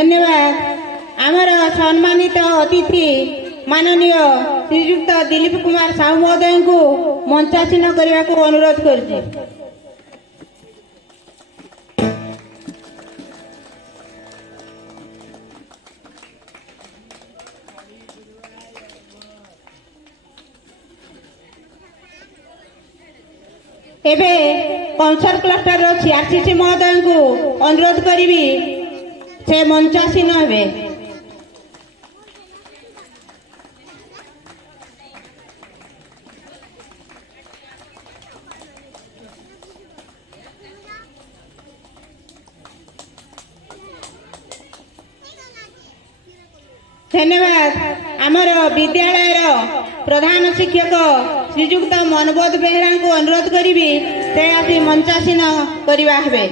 धन्यवाद। आमर सम्मानित अतिथि माननीय श्रीयुक्त दिलीप कुमार साहू महोदय को मंचासीन करने को अनुरोध कर। एबे कंसर क्लस्टर सीआरसीसी महोदय को अनुरोध करी से मंचासीन हे। धन्यवाद। आमर विद्यालय प्रधान शिक्षक श्रीयुक्त मनबोध बेहरा को अनुरोध करी से आसी मंचासीन करवा हे।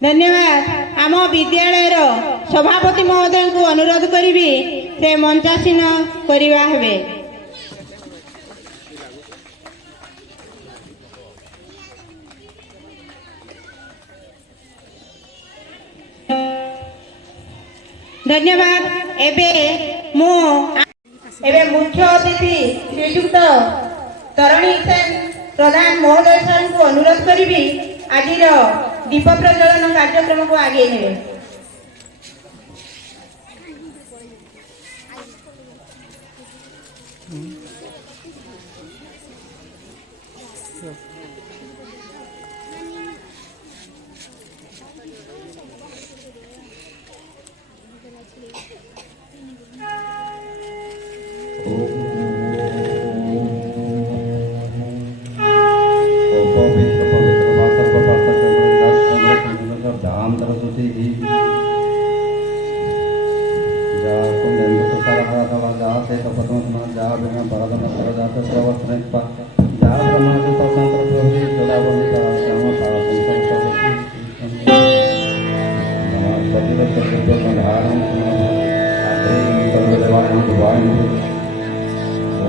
धन्यवाद। आम विद्यालय सभापति महोदय को अनुरोध करी से मंचासीन करवा हे। धन्यवाद। एबे मुख्य अतिथि श्रीयुक्त तरुणी सेन प्रधान महोदय सर को अनुरोध करी आज दीप प्रज्वलन कार्यक्रम को आगे ने।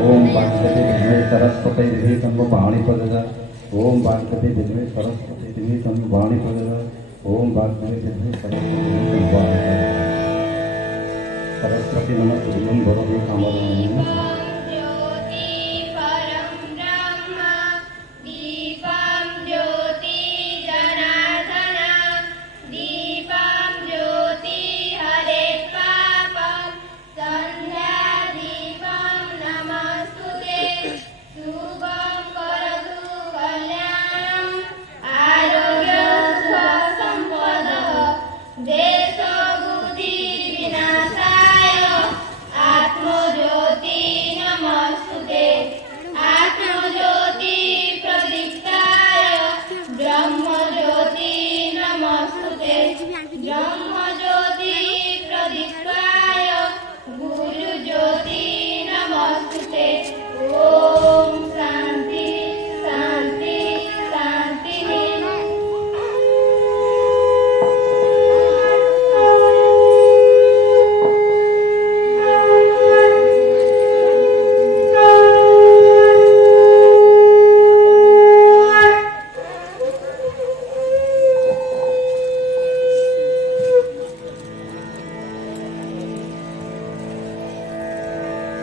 ओम वागपति विद्महे सरस्वती धीमहि तन्नो वाणी प्रचोदयात्। ओम वागपति विद्महे सरस्वती धीमहि तन्नो वाणी प्रचोदयात्। ओम वागपति विद्महे सरस्वती धीमहि तन्नो वाणी प्रचोदयात्। सरस्वती नमः भगवती कामधेनवे।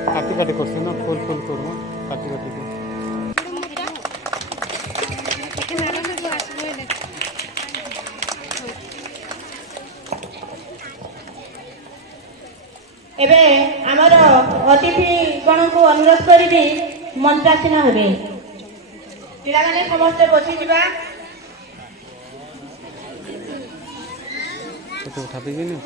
काटी काटी करते ना फुल फुल करूँ काटी काटी को एबे आमर अतिथि गण को अनुरोध करी मंचासीन हे। पिला माने समस्त बसी जिबा। तो उठा देबे नहीं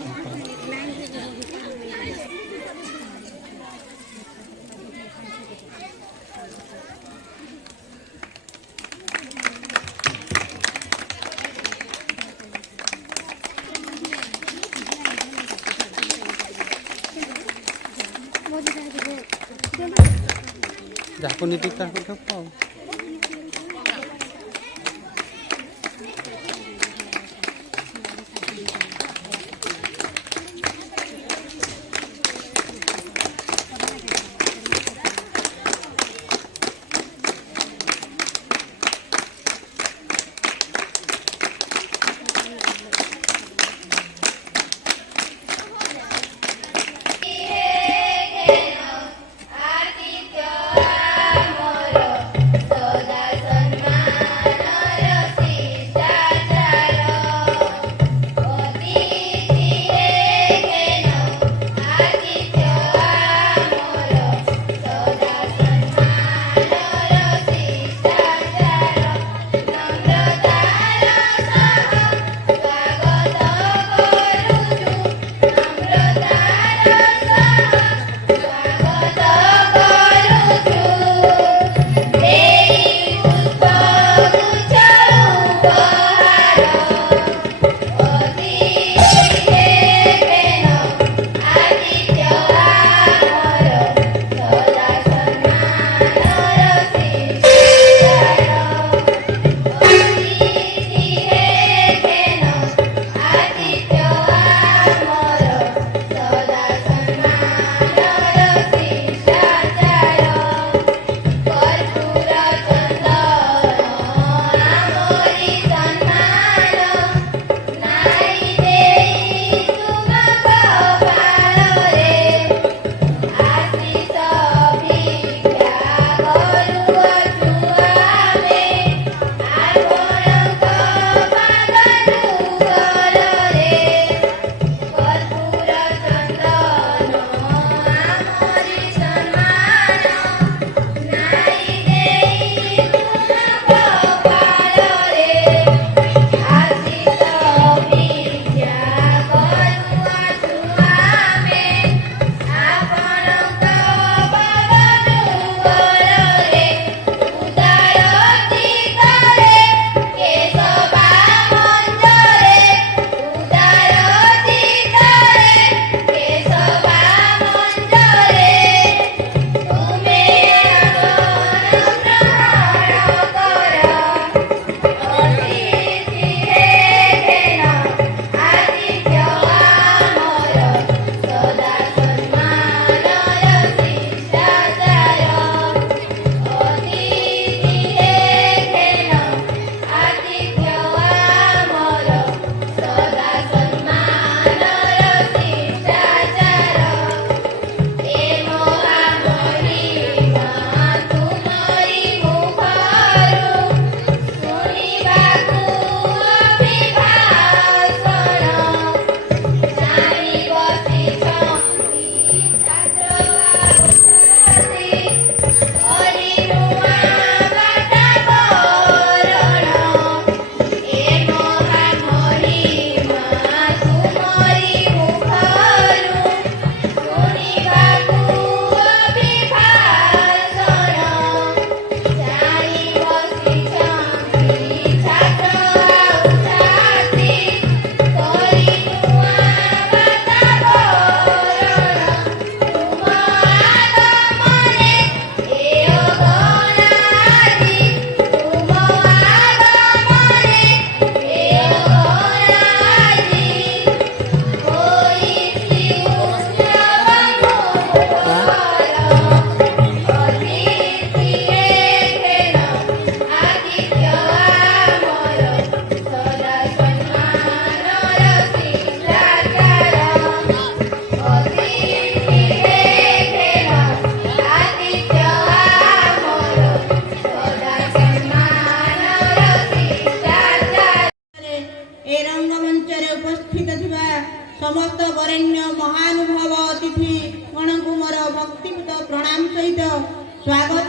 जाको नीति का पाओ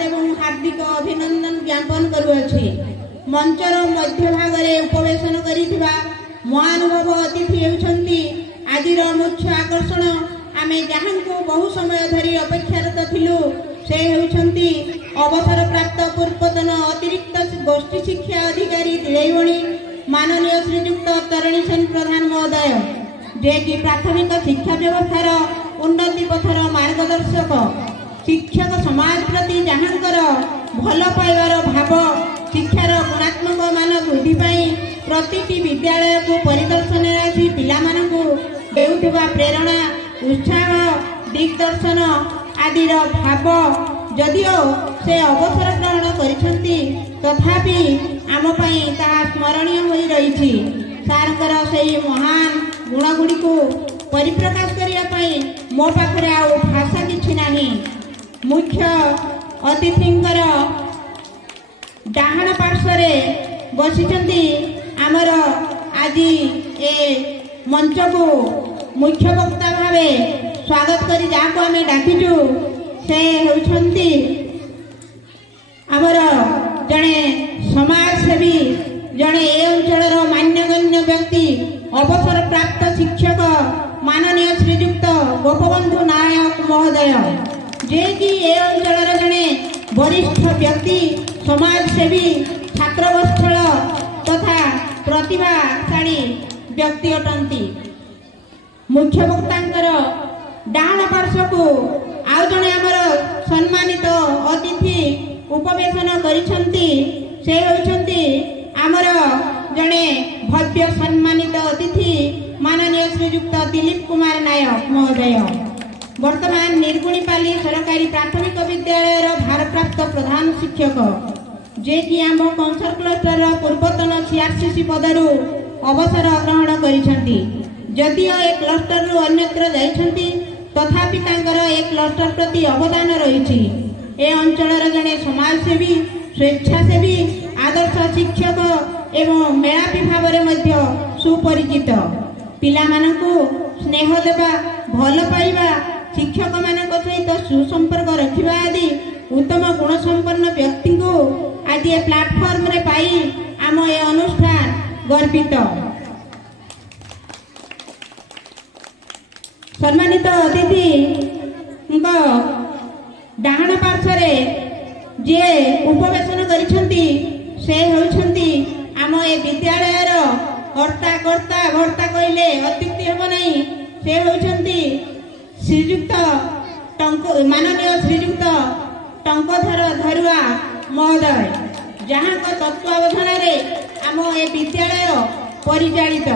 ଏବଂ ହାର୍ଦ୍ଦିକ ଅଭିନନ୍ଦନ ଜ୍ଞାପନ କରୁଅଛି। ମଞ୍ଚର ମଧ୍ୟଭାଗରେ ଉପବେଶନ କରିଥିବା ମହାନୁଭବ ଅତିଥି ହେଉଛନ୍ତି ଆଜିର ମୁଖ୍ୟ ଆକର୍ଷଣ। ଆମେ ଯାହାଙ୍କୁ ବହୁ ସମୟ ଧରି ଅପେକ୍ଷାରତ ଥିଲୁ ସେ ହେଉଛନ୍ତି ଅବସରପ୍ରାପ୍ତ ପୂର୍ବତନ ଅତିରିକ୍ତ ଗୋଷ୍ଠୀ ଶିକ୍ଷା ଅଧିକାରୀ ଦିଳେଇବଣୀ ମାନନୀୟ ଶ୍ରୀଯୁକ୍ତ ତରଣୀ ସେନ ପ୍ରଧାନ ମହୋଦୟ, ଯିଏକି ପ୍ରାଥମିକ ଶିକ୍ଷା ବ୍ୟବସ୍ଥାର ଉନ୍ନତି ପଥର ମାର୍ଗଦର୍ଶକ। ଶିକ୍ଷକ ସମାଜ ପ୍ରତି ଯାହାଙ୍କର ଭଲ ପାଇବାର ଭାବ, ଶିକ୍ଷାର ଗୁଣାତ୍ମକ ମାନ ବୃଦ୍ଧି ପାଇଁ ପ୍ରତିଟି ବିଦ୍ୟାଳୟକୁ ପରିଦର୍ଶନରେ ଆସି ପିଲାମାନଙ୍କୁ ଦେଉଥିବା ପ୍ରେରଣା, ଉତ୍ସାହ, ଦିଗ୍ଦର୍ଶନ ଆଦିର ଭାବ। ଯଦିଓ ସେ ଅବସର ଗ୍ରହଣ କରିଛନ୍ତି ତଥାପି ଆମ ପାଇଁ ତାହା ସ୍ମରଣୀୟ ହୋଇ ରହିଛି। ସାର୍ଙ୍କର ସେହି ମହାନ ଗୁଣଗୁଡ଼ିକୁ ପରିପ୍ରକାଶ କରିବା ପାଇଁ ମୋ ପାଖରେ ଆଉ ଭାଷା କିଛି ନାହିଁ। ମୁଖ୍ୟ ଅତିଥିଙ୍କର ଡାହାଣ ପାର୍ଶ୍ୱରେ ବସିଛନ୍ତି ଆମର ଆଜି ଏ ମଞ୍ଚକୁ ମୁଖ୍ୟ ବକ୍ତା ଭାବେ ସ୍ୱାଗତ କରି ଯାହାକୁ ଆମେ ଡାକିଛୁ ସେ ହେଉଛନ୍ତି ଆମର ଜଣେ ସମାଜସେବୀ, ଜଣେ ଏ ଅଞ୍ଚଳର ମାନ୍ୟଗଣ୍ୟ ବ୍ୟକ୍ତି, ଅବସରପ୍ରାପ୍ତ ଶିକ୍ଷକ ମାନନୀୟ ଶ୍ରୀଯୁକ୍ତ ଗୋପବନ୍ଧୁ ନାୟକ ମହୋଦୟ, ଯିଏକି ଏ ଅଞ୍ଚଳର ଜଣେ ବରିଷ୍ଠ ବ୍ୟକ୍ତି, ସମାଜସେବୀ, ଛାତ୍ରବତ୍ସଳ ତଥା ପ୍ରତିଭାଶାଳୀ ବ୍ୟକ୍ତି ଅଟନ୍ତି। ମୁଖ୍ୟ ବକ୍ତାଙ୍କର ଡାହାଣ ପାର୍ଶ୍ୱକୁ ଆଉ ଜଣେ ଆମର ସମ୍ମାନିତ ଅତିଥି ଉପବେଶନ କରିଛନ୍ତି। ସେ ହେଉଛନ୍ତି ଆମର ଜଣେ ଭବ୍ୟ ସମ୍ମାନିତ ଅତିଥି ମାନନୀୟ ଶ୍ରୀଯୁକ୍ତ ଦିଲ୍ଲୀପ କୁମାର ନାୟକ ମହୋଦୟ, ବର୍ତ୍ତମାନ ନିର୍ଗୁଣିପାଲି ସରକାରୀ ପ୍ରାଥମିକ ବିଦ୍ୟାଳୟର ଭାରପ୍ରାପ୍ତ ପ୍ରଧାନ ଶିକ୍ଷକ, ଯିଏକି ଆମ କଂସର କ୍ଲଷ୍ଟରର ପୂର୍ବତନ CRCC ପଦରୁ ଅବସର ଗ୍ରହଣ କରିଛନ୍ତି। ଯଦିଓ ଏ କ୍ଲଷ୍ଟରରୁ ଅନ୍ୟତ୍ର ଯାଇଛନ୍ତି ତଥାପି ତାଙ୍କର ଏ କ୍ଲଷ୍ଟର ପ୍ରତି ଅବଦାନ ରହିଛି। ଏ ଅଞ୍ଚଳର ଜଣେ ସମାଜସେବୀ, ସ୍ୱେଚ୍ଛାସେବୀ, ଆଦର୍ଶ ଶିକ୍ଷକ ଏବଂ ମେଳାପୀ ଭାବରେ ମଧ୍ୟ ସୁପରିଚିତ। ପିଲାମାନଙ୍କୁ ସ୍ନେହ ଦେବା, ଭଲ ପାଇବା, ଶିକ୍ଷକମାନଙ୍କ ସହିତ ସୁସମ୍ପର୍କ ରଖିବା ଆଦି ଉତ୍ତମ ଗୁଣସମ୍ପନ୍ନ ବ୍ୟକ୍ତିଙ୍କୁ ଆଜି ଏ ପ୍ଲାଟଫର୍ମରେ ପାଇ ଆମ ଏ ଅନୁଷ୍ଠାନ ଗର୍ବିତ। ସମ୍ମାନିତ ଅତିଥିଙ୍କ ଡାହାଣ ପାର୍ଶ୍ୱରେ ଯିଏ ଉପବେଶନ କରିଛନ୍ତି ସେ ହେଉଛନ୍ତି ଆମ ଏ ବିଦ୍ୟାଳୟର କର୍ତ୍ତା ଭର୍ତ୍ତା କହିଲେ ଅତ୍ୟୁକ୍ତି ହେବ ନାହିଁ। ସେ ହେଉଛନ୍ତି ଶ୍ରୀଯୁକ୍ତ ମାନନୀୟ ଶ୍ରୀଯୁକ୍ତ ଟଙ୍କଧର ଧରୁଆ ମହୋଦୟ, ଯାହାଙ୍କ ତତ୍ତ୍ୱାବଧାନରେ ଆମ ଏ ବିଦ୍ୟାଳୟ ପରିଚାଳିତ।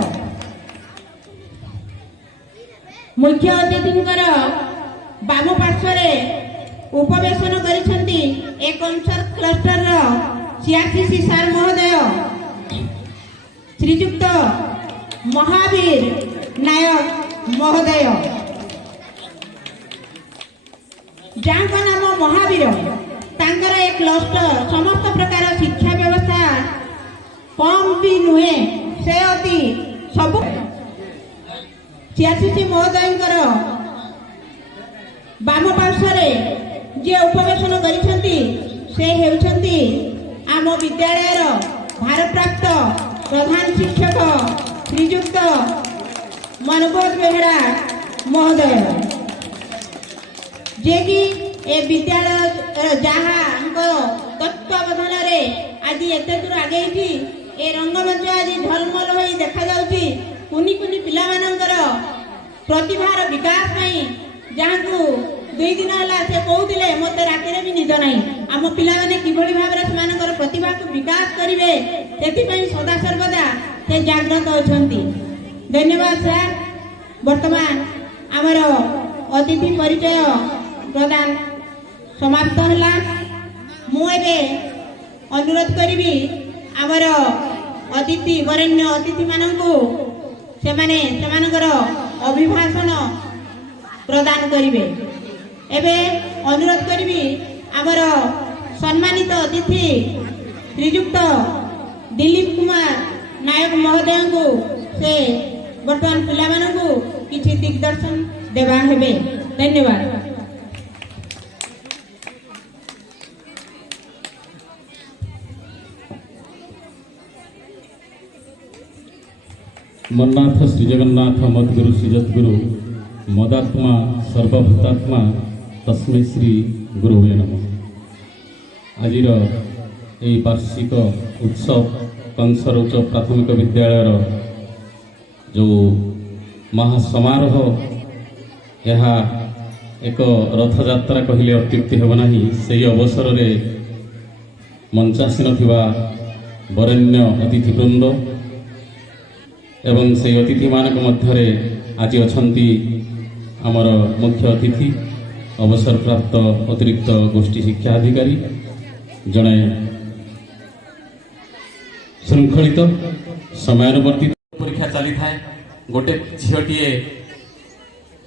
ମୁଖ୍ୟ ଅତିଥିଙ୍କର ବାମ ପାର୍ଶ୍ୱରେ ଉପବେଶନ କରିଛନ୍ତି ଏ କଂସର କ୍ଲଷ୍ଟରର CRCC ସାର୍ ମହୋଦୟ ଶ୍ରୀଯୁକ୍ତ ମହାବୀର ନାୟକ ମହୋଦୟ, ଯାହାଙ୍କ ନାମ ମହାବୀର। ତାଙ୍କର ଏ କ୍ଲଷ୍ଟର ସମସ୍ତ ପ୍ରକାର ଶିକ୍ଷା ବ୍ୟବସ୍ଥା କମ୍ ବି ନୁହେଁ, ସେ ଅତି ସବୁ। CRCC ମହୋଦୟଙ୍କର ବାମ ପାର୍ଶ୍ୱରେ ଯିଏ ଉପବେଶନ କରିଛନ୍ତି ସେ ହେଉଛନ୍ତି ଆମ ବିଦ୍ୟାଳୟର ଭାରପ୍ରାପ୍ତ ପ୍ରଧାନ ଶିକ୍ଷକ ଶ୍ରୀଯୁକ୍ତ ମନୋଜ ବେହେରା ମହୋଦୟ, ଯିଏକି ଏ ବିଦ୍ୟାଳୟ ଯାହାଙ୍କ ତତ୍ତ୍ୱାବଧାନରେ ଆଜି ଏତେ ଦୂର ଆଗେଇଛି। ଏ ରଙ୍ଗମଞ୍ଚ ଆଜି ଝଲମଲ ହୋଇ ଦେଖାଯାଉଛି କୁନି କୁନି ପିଲାମାନଙ୍କର ପ୍ରତିଭାର ବିକାଶ ପାଇଁ, ଯାହାଙ୍କୁ 2 ଦିନ ହେଲା ସେ କହୁଥିଲେ ମୋତେ ରାତିରେ ବି ନିଦ ନାହିଁ। ଆମ ପିଲାମାନେ କିଭଳି ଭାବରେ ସେମାନଙ୍କର ପ୍ରତିଭାକୁ ବିକାଶ କରିବେ ସେଥିପାଇଁ ସଦାସର୍ବଦା ସେ ଜାଗ୍ରତ ଅଛନ୍ତି। ଧନ୍ୟବାଦ ସାର୍। ବର୍ତ୍ତମାନ ଆମର ଅତିଥି ପରିଚୟ ପ୍ରଦାନ ସମାପ୍ତ ହେଲା। ମୁଁ ଏବେ ଅନୁରୋଧ କରିବି ଆମର ଅତିଥି ବରେଣ୍ୟ ଅତିଥିମାନଙ୍କୁ ସେମାନେ ସେମାନଙ୍କର ଅଭିଭାଷଣ ପ୍ରଦାନ କରିବେ। ଏବେ ଅନୁରୋଧ କରିବି ଆମର ସମ୍ମାନିତ ଅତିଥି ଶ୍ରୀଯୁକ୍ତ ଦିଲ୍ଲୀପ କୁମାର ନାୟକ ମହୋଦୟଙ୍କୁ ସେ ବର୍ତ୍ତମାନ ପିଲାମାନଙ୍କୁ କିଛି ଦିଗ୍ଦର୍ଶନ ଦେବା ହେବେ। ଧନ୍ୟବାଦ। मन्नाथ श्री जगन्नाथ मद्गुरु श्री जद्गुरु मदात्मा सर्वभूतात्मा तस्मै श्री गुरुवे नमः। आजिर এই বার্ষিক উৎসব कंसरोच प्राथमिक विद्यालय जो महासमारोह यह एक रथयात्रा कहले अत्युक्ति हेब नाही। से अवसर में मंचासीन थिबा वरेण्य अतिथिवृंद एवं से अतिथि मानक मध्यरे आज अछंती आमर मुख्य अतिथि अवसर प्राप्त अतिरिक्त गोष्ठी शिक्षा अधिकारी जड़े श्रृंखलित समयानुवर्तित परीक्षा चली थाए। गोटे झीटीए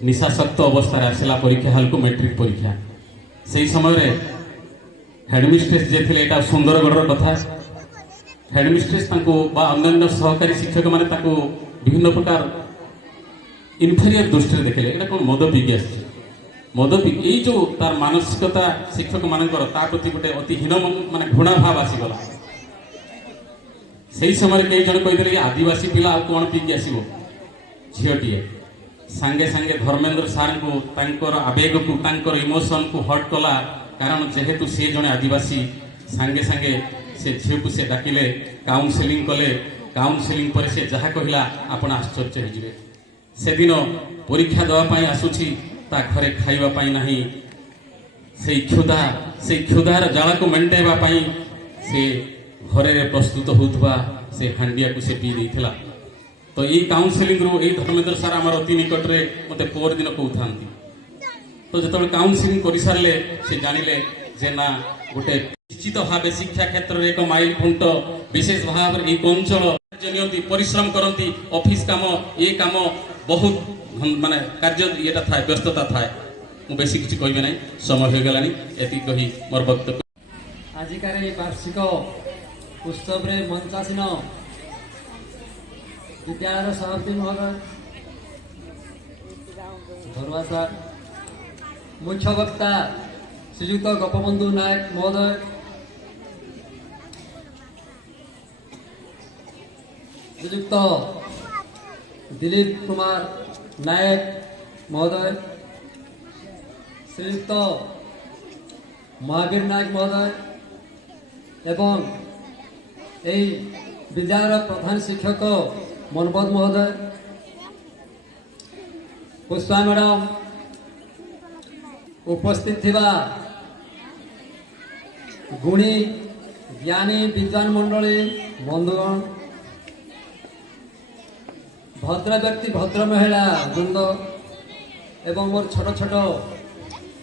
निशाशक्त अवस्था आसला परीक्षा हल को मैट्रिक परीक्षा से समय हेडमिस्ट्रेस जे थे यहाँ सुंदरगढ़ कथा हेडमिस्ट्रेस अन्य सहकारी शिक्षक मैंने विभिन्न प्रकार इनफेरियर दृष्टि देखले यहाँ कौन मद पीकी आस मद पी जो तार मानसिकता शिक्षक मानकर प्रति गोटे अति हीन माने घृणा भाव आसीगला। से समय कई जन कही आदिवासी पिला कौन पीकी आसो झीटीए सांगे सांगे धर्मेंद्र सार को आवेग को इमोशन को हट कला कारण जेहेतु सी जड़े आदिवासी सांगे सांगे से झील को से डाकिले काउनसेलिंग कले काउनसेलिंग पर से जहाँ कहला आपण आश्चर्य हो से दिन परीक्षा देवाई आसूची ता घरे खाइबापाई नहीं से क्षुधार जाला को मेंटेवाई से घरे प्रस्तुत होता से हांडिया को से पी देथिला। तो ये काउनसेलिंग रू ये धर्मेंद्र सार आमर अति निकट में मत पर दिन कहता तो जो काउनसेलिंग कर सारे से जानिले जे ना गोटे निश्चित भाव शिक्षा क्षेत्र में एक माइल खुंट विशेष भाव में अंचल नि परिश्रम करती ऑफिस काम ये काम बहुत माने कार्य ये था व्यस्तता था मुझे बेसी किसी कह ना समय हो गला ये कही मोर वक्तव्य। आजिकार वार्षिक उत्सव रे मंचासीन विद्यालय सभापति महोदय धरुआ सर मुख्य वक्ता श्रीयुक्त गोपबंधु नायक महोदय श्रीयुक्त दिलीप कुमार नायक महोदय श्रीयुक्त महावीर नायक महोदय एवं यही विद्यालय प्रधान शिक्षक मनोबत महोदय पुष्पा मैडम उपस्थित थिबा गुणी ज्ञानी विद्वान मंडली बंधुगण भद्र व्यक्ति भद्र महिला वृंद एवं मोर छोट छोट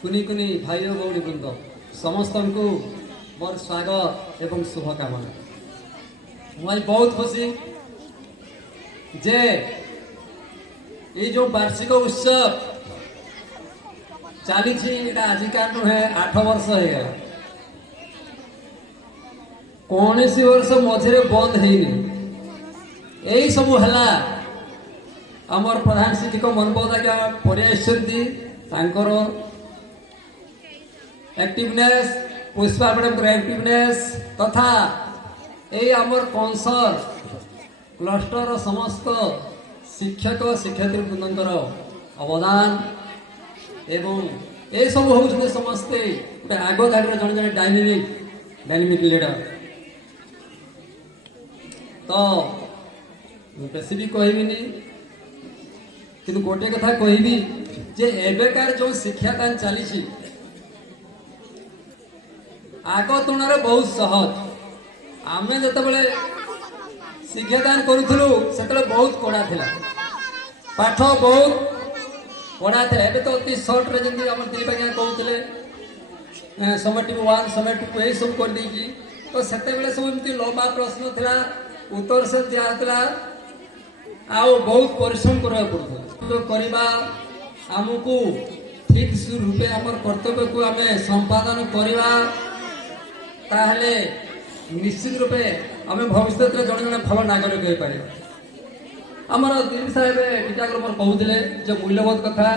कुनी कुनी भाई और भौणी वृंद समस्त को मोर स्वागत एवं शुभकामना। मैं बहुत खुशी जे ये जो वार्षिक उत्सव चली आजिका नुहे 8 वर्ष हो गया कौन सी वर्ष मझे बंद है यही सब है आमर प्रधान शिक्षक मनोबत आज्ञा पर एक्टिवनेस पुष्पा मैडम एक्टिवनेस तथा यही आमर कंसर क्लस्टर समस्त शिक्षक शिक्षयित्री वृंदर अवदान एवं ये सब हूँ समस्ते गोटे आग धाड़ी जड़े जड़े डायनेमिक लीडर तो बेसी भी कहबी कि गोटे कथा कहबी जे एबेकार जो शिक्षादान चली आग तुलना बहुत सहज आम जो शिक्षादान करूँ से बहुत कड़ा था पाठ बहुत कड़ा था एवं तो अति सर्ट्रे जमी आम दिलीप आज्ञा कहते समेटिव 1 समेटिव 2 यही सब कर देगी तो से सब एमती लंबा प्रश्न था उत्तर से दिया आओ बहुत परिश्रम करवा पड़ता आमको ठीक रूपे आम कर्तव्य को आम संपादन करवा ताहले निश्चित रूपे आम भविष्य में जड़े जड़े भल नागरिक हो पारे। आमर दिलीप साहेब टीचार मोर कहते जो मूल्यबोध कथा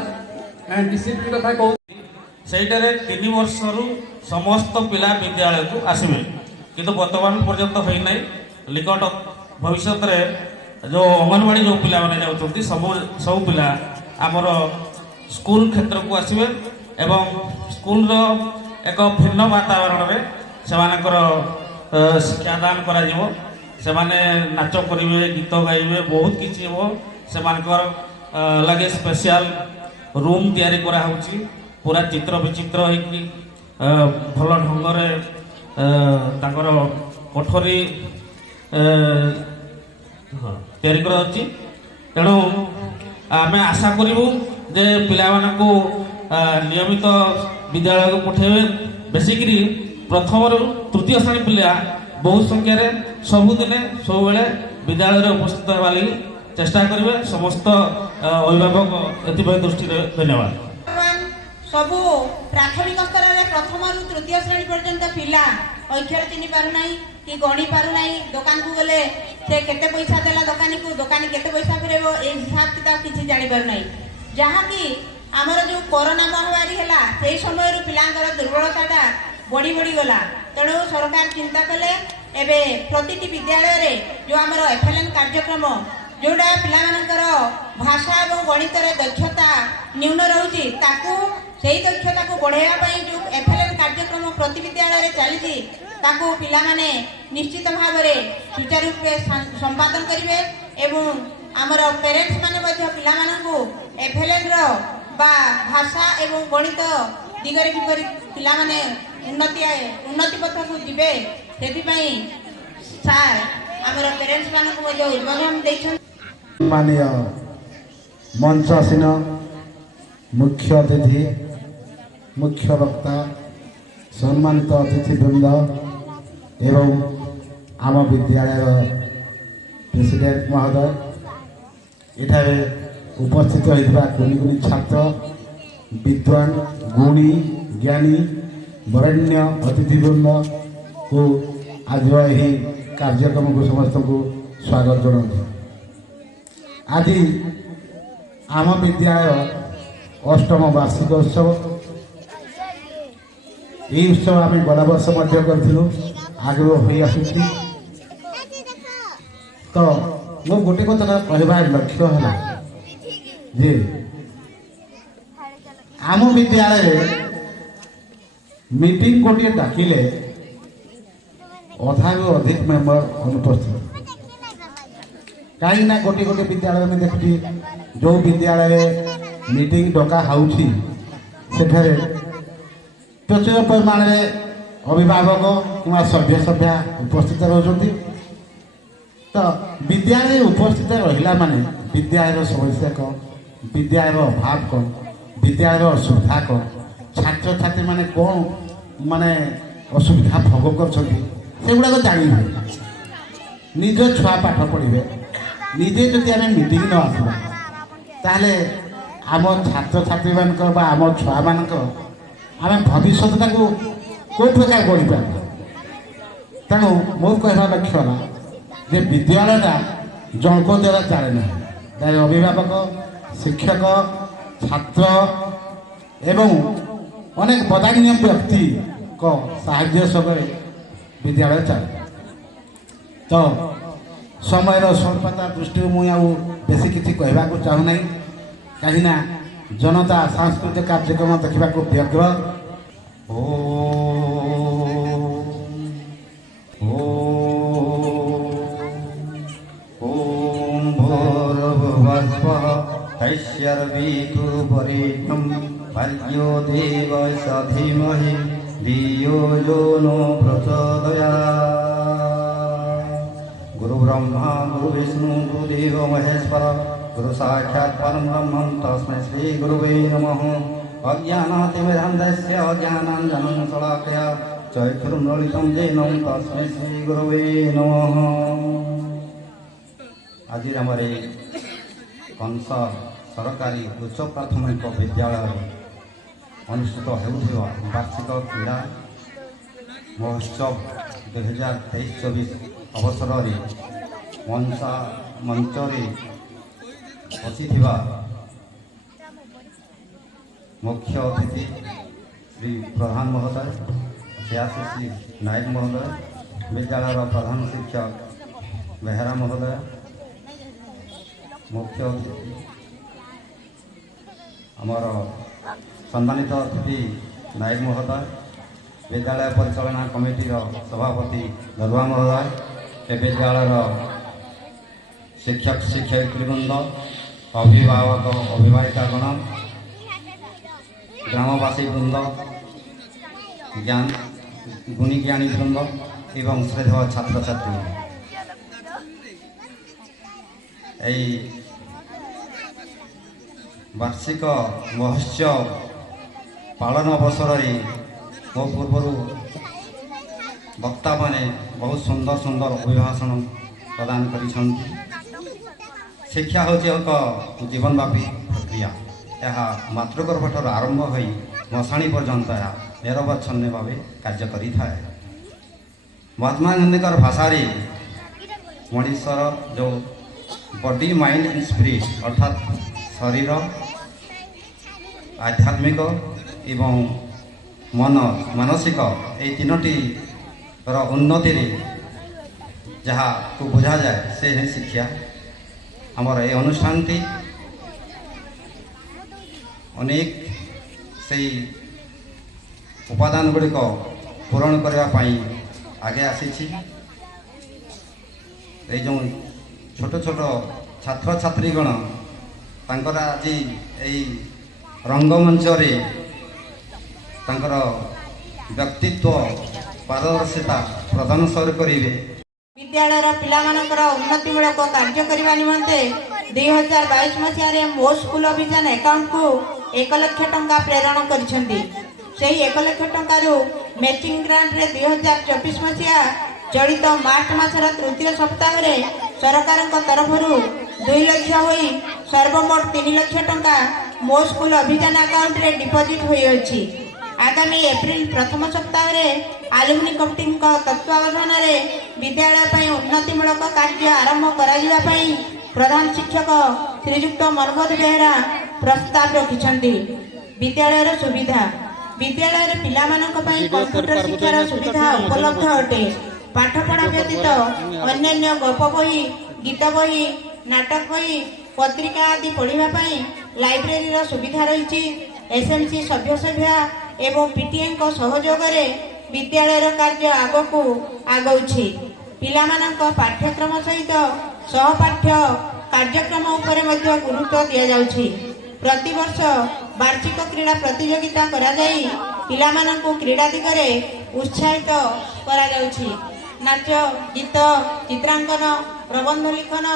डिसिप्लिन कथा कह सेठारे 3 वर्ष समस्त पिला विद्यालय को आसबे किंतु वर्तमान पर्यंत होना निकट भविष्य ଯେଉଁ ଅଙ୍ଗନବାଡ଼ି ଯେଉଁ ପିଲାମାନେ ଯାଉଛନ୍ତି ସବୁ ପିଲା ଆମର ସ୍କୁଲ କ୍ଷେତ୍ରକୁ ଆସିବେ ଏବଂ ସ୍କୁଲର ଏକ ଭିନ୍ନ ବାତାବରଣରେ ସେମାନଙ୍କର ଶିକ୍ଷାଦାନ କରାଯିବ। ସେମାନେ ନାଚ କରିବେ, ଗୀତ ଗାଇବେ, ବହୁତ କିଛି ହେବ। ସେମାନଙ୍କର ଲାଗେ ସ୍ପେଶିଆଲ ରୁମ୍ ତିଆରି କରାହେଉଛି, ପୁରା ଚିତ୍ର ବିଚିତ୍ର ହେଇକି ଭଲ ଢଙ୍ଗରେ ତାଙ୍କର କୋଠରୀ ତିଆରି କରାଯାଉଛି। ତେଣୁ ଆମେ ଆଶା କରିବୁ ଯେ ପିଲାମାନଙ୍କୁ ନିୟମିତ ବିଦ୍ୟାଳୟକୁ ପଠାଇବେ। ବେଶିକରି ପ୍ରଥମରୁ ତୃତୀୟ ଶ୍ରେଣୀ ପିଲା ବହୁତ ସଂଖ୍ୟାରେ ସବୁଦିନେ ସବୁବେଳେ ବିଦ୍ୟାଳୟରେ ଉପସ୍ଥିତ ହେବା ଲାଗି ଚେଷ୍ଟା କରିବେ। ସମସ୍ତ ଅଭିଭାବକ ଏଥିପାଇଁ ଦୃଷ୍ଟିରେ ଧନ୍ୟବାଦ। ସବୁ ପ୍ରାଥମିକ ସ୍ତରରେ ପ୍ରଥମରୁ ତୃତୀୟ ଶ୍ରେଣୀ ପର୍ଯ୍ୟନ୍ତ ପିଲା ଅକ୍ଷର ଚିହ୍ନି ପାରୁନାହିଁ କି ଗଣି ପାରୁନାହିଁ। ଦୋକାନକୁ ଗଲେ ସେ କେତେ ପଇସା ଦେଲା ଦୋକାନୀକୁ, ଦୋକାନୀ କେତେ ପଇସା ଫେରାଇବ, ଏ ହିସାବ କିତାବ କିଛି ଜାଣିପାରୁନାହିଁ। ଯାହାକି ଆମର ଯେଉଁ କରୋନା ମହାମାରୀ ହେଲା ସେଇ ସମୟରୁ ପିଲାଙ୍କର ଦୁର୍ବଳତାଟା ବଢ଼ି ଗଲା। ତେଣୁ ସରକାର ଚିନ୍ତା କଲେ ଏବେ ପ୍ରତିଟି ବିଦ୍ୟାଳୟରେ ଯେଉଁ ଆମର FLN କାର୍ଯ୍ୟକ୍ରମ, ଯେଉଁଟା ପିଲାମାନଙ୍କର ଭାଷା ଏବଂ ଗଣିତରେ ଦକ୍ଷତା ନ୍ୟୁନ ରହୁଛି, ସେଇ ଦକ୍ଷତାକୁ ବଢ଼ାଇବା ପାଇଁ ଯେଉଁ FLN କାର୍ଯ୍ୟକ୍ରମ ପ୍ରତି ବିଦ୍ୟାଳୟରେ ଚାଲିଛି, ତାକୁ ପିଲାମାନେ ନିଶ୍ଚିତ ଭାବରେ ସୁଚାରୁ ରୂପେ ସମ୍ପାଦନ କରିବେ। ଏବଂ ଆମର ପ୍ୟାରେଣ୍ଟସ୍ ମାନେ ମଧ୍ୟ ପିଲାମାନଙ୍କୁ FLNର ବା ଭାଷା ଏବଂ ଗଣିତ ଦିଗରେ କିପରି ପିଲାମାନେ ଉନ୍ନତି ପଥକୁ ଯିବେ, ସେଥିପାଇଁ ସାର୍ ଆମର ପ୍ୟାରେଣ୍ଟସ୍ ମାନଙ୍କୁ ମଧ୍ୟ ଉଦ୍ବୋଧନ ଦେଇଛନ୍ତି। माननीय मंचासीन मुख्य अतिथि, मुख्य वक्ता, सम्मानित अतिथिवृंद एवं आम विद्यालय प्रेसिडेंट महोदय, एठारे उपस्थित होइथिबा कुनी कुनी छात्र, विद्वान, गुणी, ज्ञानी, वरेण्य अतिथिवृंद को आज यही कार्यक्रम को समस्त को स्वागत जनाऊँ। आज आम विद्यालय 8म वार्षिक उत्सव। ये उत्सव आम गला वर्ष करूँ, आगे हो आसूची। तो मो गोटे कथा कहबार लक्ष्य है जे आम विद्यालय मीटिंग गोटे डाकिले अधा अधिक मेम्बर अनुपस्थित। कहीं गोटे गोटे विद्यालय में देखी जो विद्यालय मीटिंग डका होउछि सेठारे प्रचुर परिमाण में अभिभावक कि सभ्य सभ्या उपस्थित रहते। तो विद्यालय उपस्थित रहा माने विद्यालय समस्या कौन, विद्यालय अभाव कौन, विद्यालय असुविधा कौन, छात्र छात्री माने कौन माने असुविधा भोग कर सेगुड़ाक जानी निज छुआ पाठ पढ़े निजे जदि आम मीटिंग न आसवा ताहले आम छात्र छात्री मान आम छुआ मान आम भविष्य कौ प्रकार गढ़ी पार। तेणु मोर कहवा लक्ष्य है जे विद्यालयटा जनक द्वारा चले ना, तार अभिभावक, शिक्षक, छात्र एवं अनेक बदान्य व्यक्ति को साहाय्य सगर विद्यालय चले। तो समय स्वल्पता दृष्टि मुझे बेसी किसी कहवाक चाहूना, कहीं जनता सांस्कृतिक कार्यक्रम देखा व्यग्र। ओम भूर्भुवस्वः तस्यर्वितुर्वरेण्यं भर्गो देवस्य धीमहि धियो यो नो प्रचोदयात्। गुरु ब्रह्मा गुरु विष्णु गुरुदेव महेश्वर गुरु साक्षात् परं ब्रह्म तस्मै श्री गुरुवे नमः। अज्ञानातिमिरन्धस्य अज्ञानाञ्जनं शलाकया चक्षुरुन्मीलितं येन तस्मै श्री गुरुवे नमः। आज आमर कंस सरकारी उच्च प्राथमिक विद्यालय अनुष्ठित होउथिबा वार्षिक क्रीड़ा महोत्सव 2023-24 अवसर मंचरे बसिथिबा मुख्य अतिथि श्री प्रधान महोदय, श्री नायक महोदय, विद्यालय प्रधान शिक्षक बेहरा महोदय मुख्य अतिथि आमर सम्मानित अतिथि नायक महोदय, विद्यालय परिचालना कमिटी सभापति दरुआ महोदय, ए विद्यालय शिक्षक शिक्षयित्रीवृंद, अभिभावक अभिभाविकागण, ग्रामवासी वृंद, ज्ञान गुणी ज्ञानी वृंद एवं श्रद्धेय छात्र छात्री, वार्षिक महोत्सव पालन अवसर मो पूर्व वक्ता माने बहुत सुंदर सुंदर अभिभाषण प्रदान करिसंती। शिक्षा हूँ एक जीवनव्यापी प्रक्रिया। यह मातृगर्भठार आरंभ हो मशाणी पर्यंत निरवच्छिन्न भाव कार्य करिथाए। महात्मा गांधी भाषा मनुष्यर जो बॉडी माइंड एंड स्पिरिट अर्थात शरीर आध्यात्मिक एवं मन मानसिक ये तीनोटी उन्नति जहाँ को बुझा जाए से ही शिक्षा। आमर ये अनुष्ठान अनेक से उपादान गुड़िक पूरण करने आगे आसी। जो छोट छोट छात्र छात्रीगण तांकर आज यही रंगमंच व्यक्तित्व पारदर्शिता प्रदर्शन करेंगे। विद्यालय पिलामानकर उन्नतिमूलक कार्य करने निमंते 2022 मसीह मो स्कूल अभियान अकाउंट को 1 लाख टंका प्रेरण करिसेंती। सेही 1 लाख टंकारु मैचिंग ग्रांट रे 2024 मसीह चलित मार्च मासर तृतीय सप्ताह रे सरकार तरफ 2 लाख होई सर्वमोट 3 लाख टंका मो स्कूल अभियान अकाउंट रे डिपोजिट होई अछि। आगामी एप्रिल प्रथम सप्ताह रे आलुमिनी कमिटी तत्वावधान रे विद्यालय पई उन्नतिमूलक कार्य आरंभ करा जिवा पई प्रधान शिक्षक श्रीयुक्त मनोज बेहरा प्रस्ताव रखिछंती। विद्यालय सुविधा विद्यालय पिलामानक पई कंप्यूटर शिक्षार सुविधा उपलब्ध अटे। पाठपढ़ा व्यतीत अन्य गप बही गीत बही नाटक बही पत्रिका आदि पढ़िबा पई लाइब्रेरी सुविधा रही। एसएमसी सभ्य सभ्या एवं पीटीएम को सहयोग रे विद्यालय कार्य आग को आगौछि। पिलामानक पाठ्यक्रम सहित सहपाठ्य कार्यक्रम उपरे मध्य गुरुत्व दिया जाउछि। प्रति वर्ष वार्षिक क्रीड़ा प्रतियोगिता करा जाई पिलामानक क्रीड़ा दिगरे उत्साहित करा जाउछि। नाच गीत चित्रांकन प्रबंध लिखन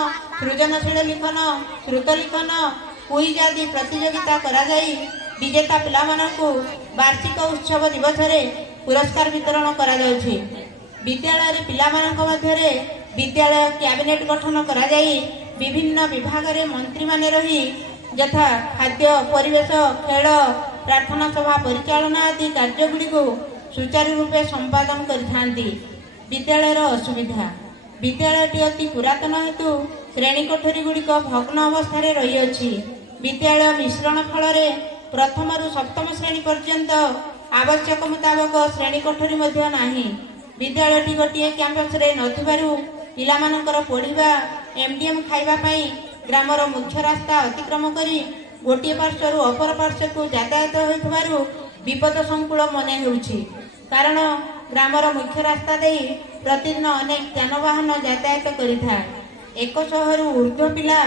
सृजनशील लिखन श्रुत लिखन क्विज आदि प्रतियोगिता करा जाई विजेता पिलामानकु वार्षिक उत्सव दिवस रे पुरस्कार वितरण करा जाउछि। विद्यालय रे पिलामानक मध्य रे विद्यालय कैबिनेट गठन करा जाई विभिन्न विभाग रे मंत्री माने रही यथा खाद्य परिवेश खेल प्रार्थना सभा परिचालना आदि कार्यगुड़ी को सुचारू रूपे संपादन करिथांती। विद्यालय असुविधा विद्यालयटी अति पुरातन हेतु श्रेणी कोठरी गुड़िक भग्न अवस्था रही अछि। विद्यालय मिश्रण फल प्रथम रु सप्तम श्रेणी पर्यंत आवश्यक मुताबक श्रेणी कोठरी मध्य नाही। विद्यालयटी गोटे कैंपस रे नथिबारु पिलामानकर पढ़िबा एमडीएम खाइबा पई ग्रामर मुख्य रास्ता अतिक्रम करी गोटे पार्श्व रु अपर पार्श्व को यातायात होइथबारु विपद संकुल मने हेउछि। कारण ग्रामर मुख्य रास्ता देई प्रतिदिन अनेक जानवाहन यातायात करिथाय। 100 रु ऊर्ध्व पिला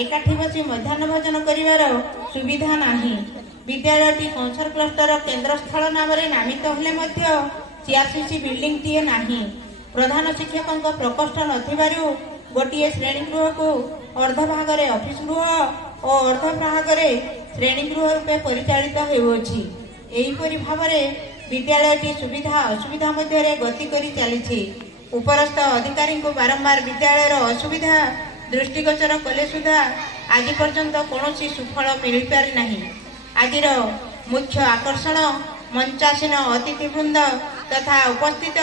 एकाठी बसी मध्याह्न भोजन करिवार सुविधा नाही। विद्यालयटी कंसर क्लस्टर केन्द्र स्थल नाम नामित हेले मध्य सीआरसीसी बिल्डिंग टीए नाही। प्रधान शिक्षक प्रकोष्ठ नथिबारु गोटे श्रेणी गृह को अर्ध भाग रे ऑफिस गृह और अर्ध भाग रे श्रेणी गृह रूपे परिचालित हेउछि। एहिपरि भावरे विद्यालयटी सुविधा असुविधा मध्य गति करी चली। उपरस्थ अधिकारी को बारंबार विद्यालय असुविधा दृष्टिगोचर कले सुधा आज पर्यंत कौन सुफल मिल पारि नाही। आज मुख्य आकर्षण मंचासीन अतिथिवृंद तथा उपस्थित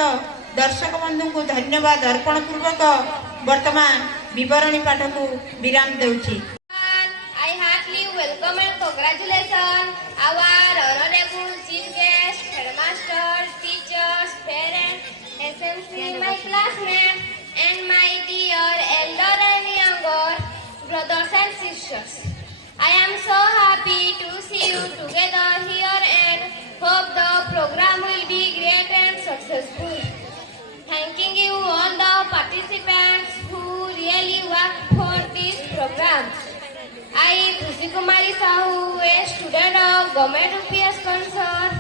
दर्शक बंधु को धन्यवाद अर्पण पूर्वक वर्तमान विवरणी पाठ को विराम देउछि। I heartily welcome and congratulations our honorable chief guest, headmasters, teachers, parents, SMC, my classmates, and my dear elder and younger brothers and Jayashree Kumari Sahu, a student of Government UPS Consort,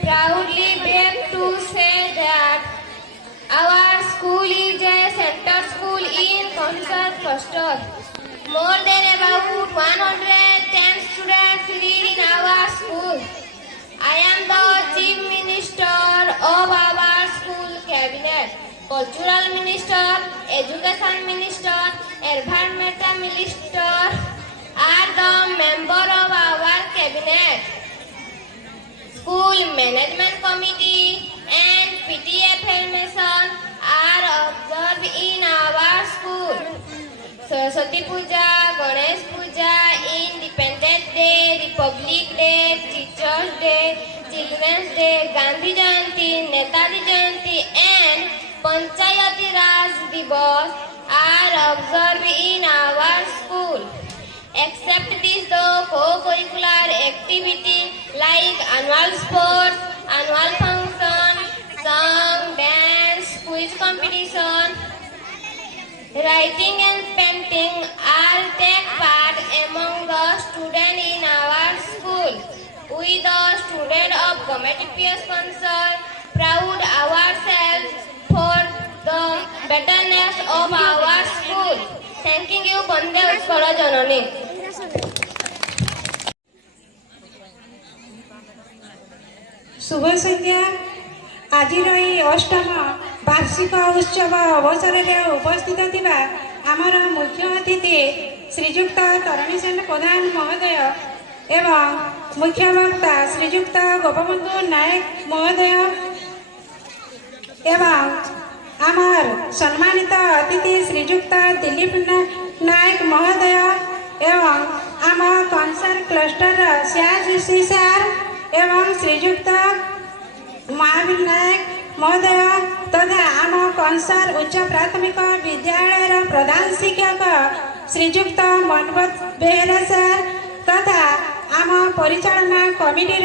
proudly beg to say that our school is a center school in Consort cluster. More than about 110 students read in our school. I am the Chief Minister of our school cabinet. Cultural Minister, Education Minister, Environmental Minister are the member of our cabinet. School Management Committee and PTA formation are observed in our school. Saraswati Puja, Ganesh Puja, Independence Day, Republic Day, Teachers Day, Children's Day, Gandhi Jayanti, Netaji Jayanti and Panchayati Raj Divas are observed in our school. Except this, the co-curricular activity like annual sports, annual function, song, dance, quiz competition, writing and painting all take part among the students in our school. We the students of Government UPS Consort proud ourselves for the betterness of our school. Thanking you, Bande Utkala Janani. शुभ संध्या आज अष्टम वार्षिक उत्सव अवसर में उपस्थित थिबा आमर मुख्य अतिथि श्रीजुक्त तरणी सेन प्रधान महोदय एवं मुख्य वक्ता श्रीजुक्त गोपबंधु नायक महोदय एवं आमर सम्मानित अतिथि श्रीजुक्त दिलीप नायक महोदय एवं आम कंसर क्लस्टर सीआरसी सार एवं श्रीजुक्त महावीर नायक महोदय तथा आम कंसर उच्च प्राथमिक विद्यालय प्रधान शिक्षक श्रीजुक्त मनोज बेहेरा सार तथा आम परिचालना कमिटी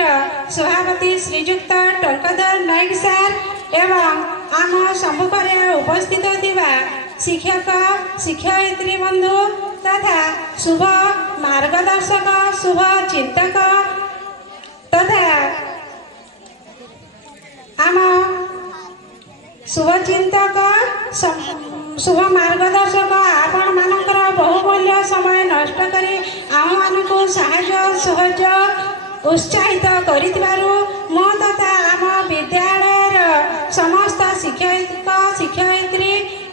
सभापति श्रीजुक्त टंकधर नायक सार एवं आम सम्मुखें उपस्थित थिबा शिक्षक शिक्षयित्री बंधु तथा शुभ मार्गदर्शक शुभ चिंतक तथा आम शुभचिंतक शुभ मार्गदर्शक आपण मानकर बहुमूल्य समय नष्ट करी आम मानक साहाय्य सहयोग उत्साहित करिथिबारु मो तथा आम विद्यालय समस्त शिक्षक शिक्षयित्री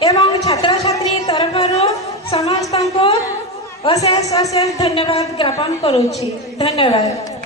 एवं छात्र छात्री तरफरु समस्त को अशेष अशेष धन्यवाद ज्ञापन करुछि। धन्यवाद।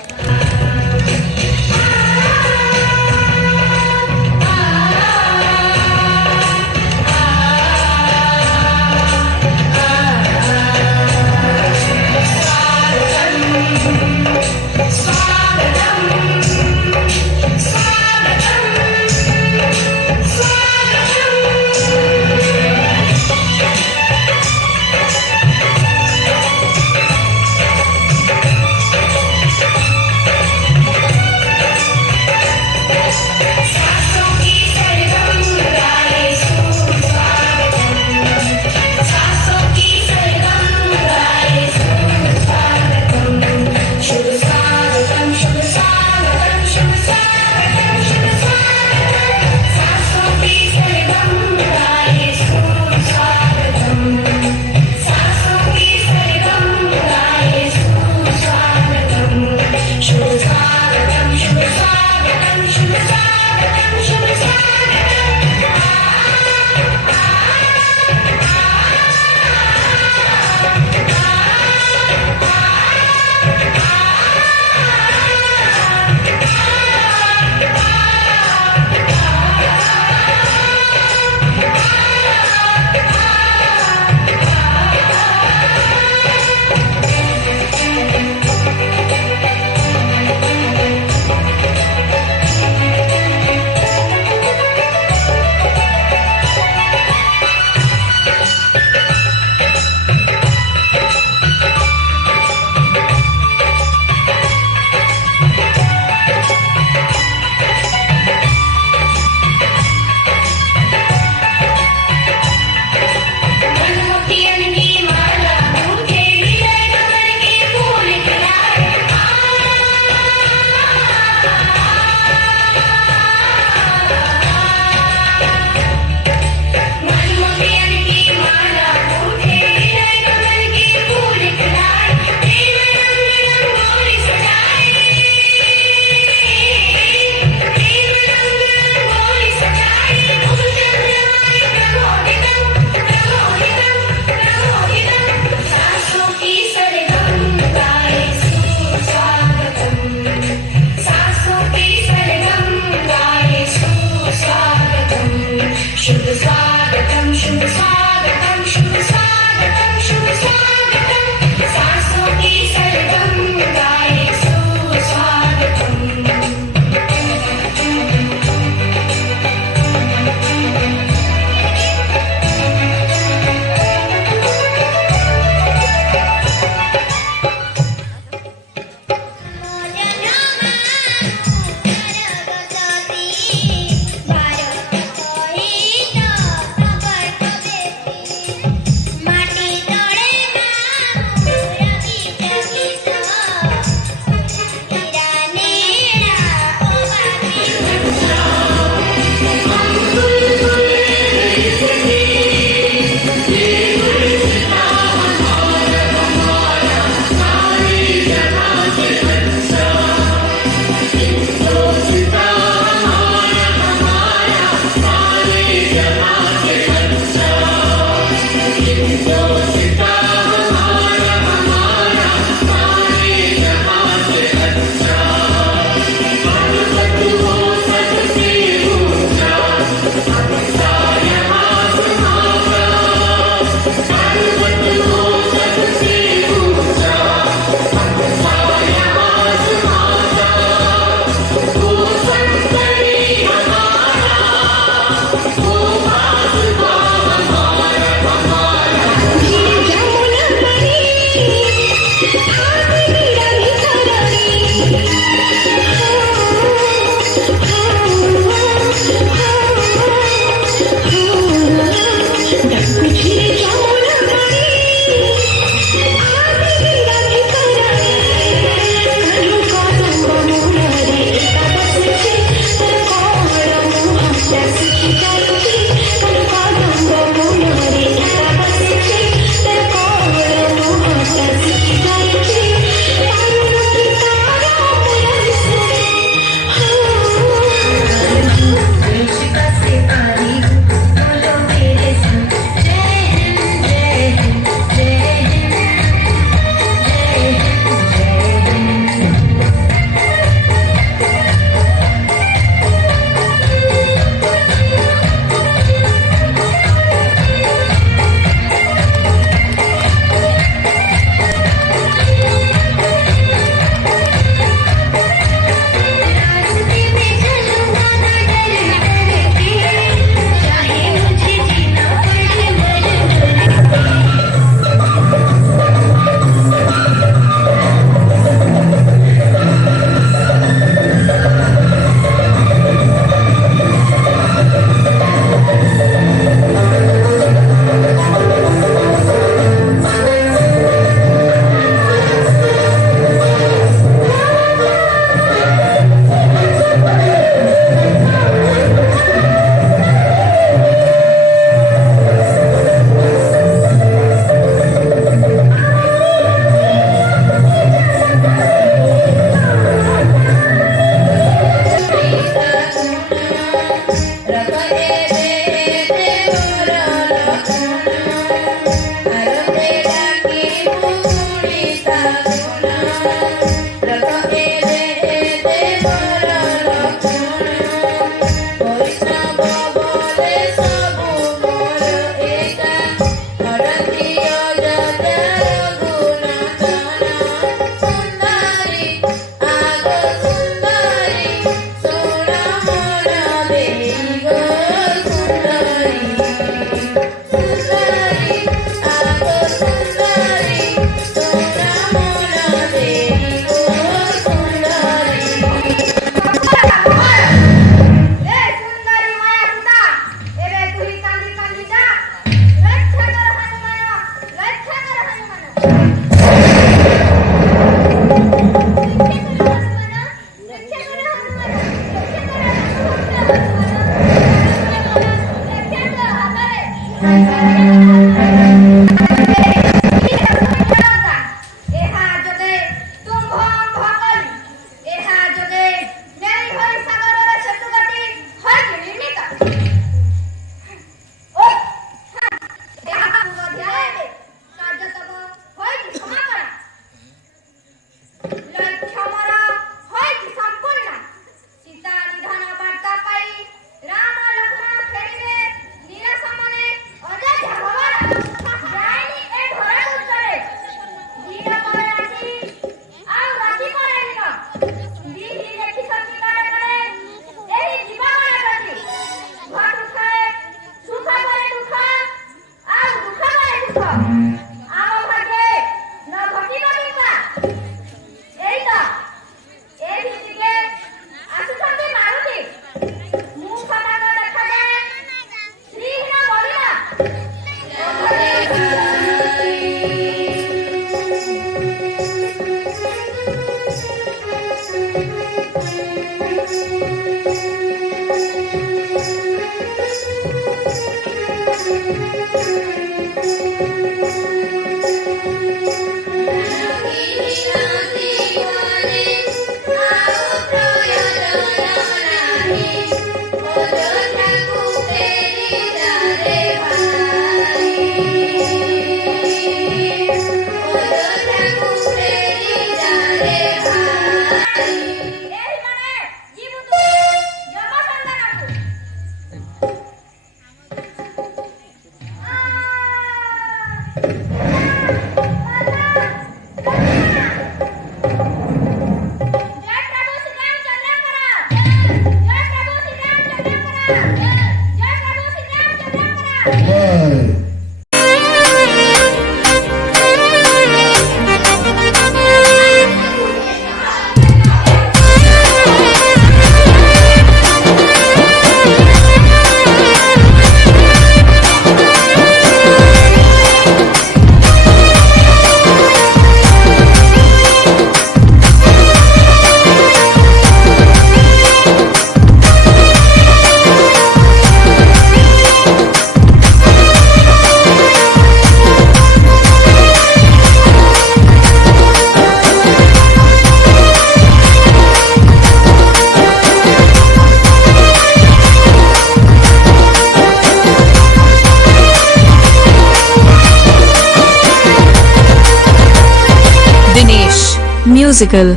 Musical.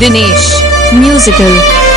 Dinesh. Musical.